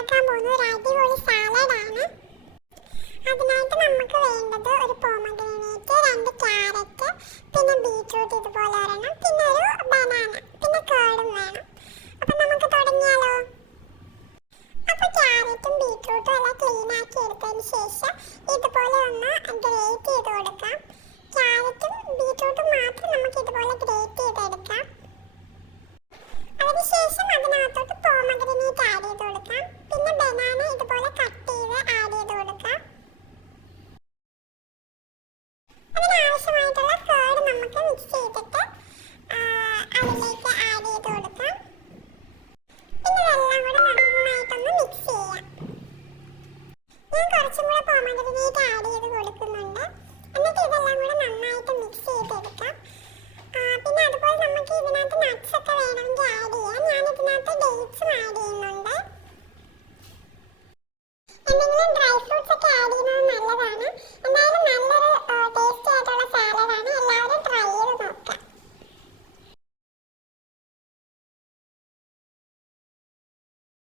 ഉണ്ടാക്കാൻ പോകുന്ന ഒരു അടിപൊളി സാലഡാണ്. അതിനായിട്ട് നമുക്ക് വേണ്ടത് ഒരു പോമഗ്രനേറ്റ്, 2 ക്യാരറ്റ്, പിന്നെ ബീറ്റ്റൂട്ട് ഇതുപോലെ ഒരെണ്ണം, പിന്നെ ഒരു ബനാന, പിന്നെ കേടും വേണം. അപ്പം നമുക്ക് തുടങ്ങിയാലോ? അപ്പോൾ ക്യാരറ്റും ബീറ്റ്റൂട്ടും എല്ലാം ക്ലീൻ ആക്കി എടുത്തതിന് ശേഷം ഇതുപോലെ ഒന്ന് ഗ്രേറ്റ് ചെയ്ത് കൊടുക്കാം. ക്യാരറ്റും ബീറ്റ്റൂട്ടും മാത്രം നമുക്ക് ഇതുപോലെ ഗ്രേറ്റ്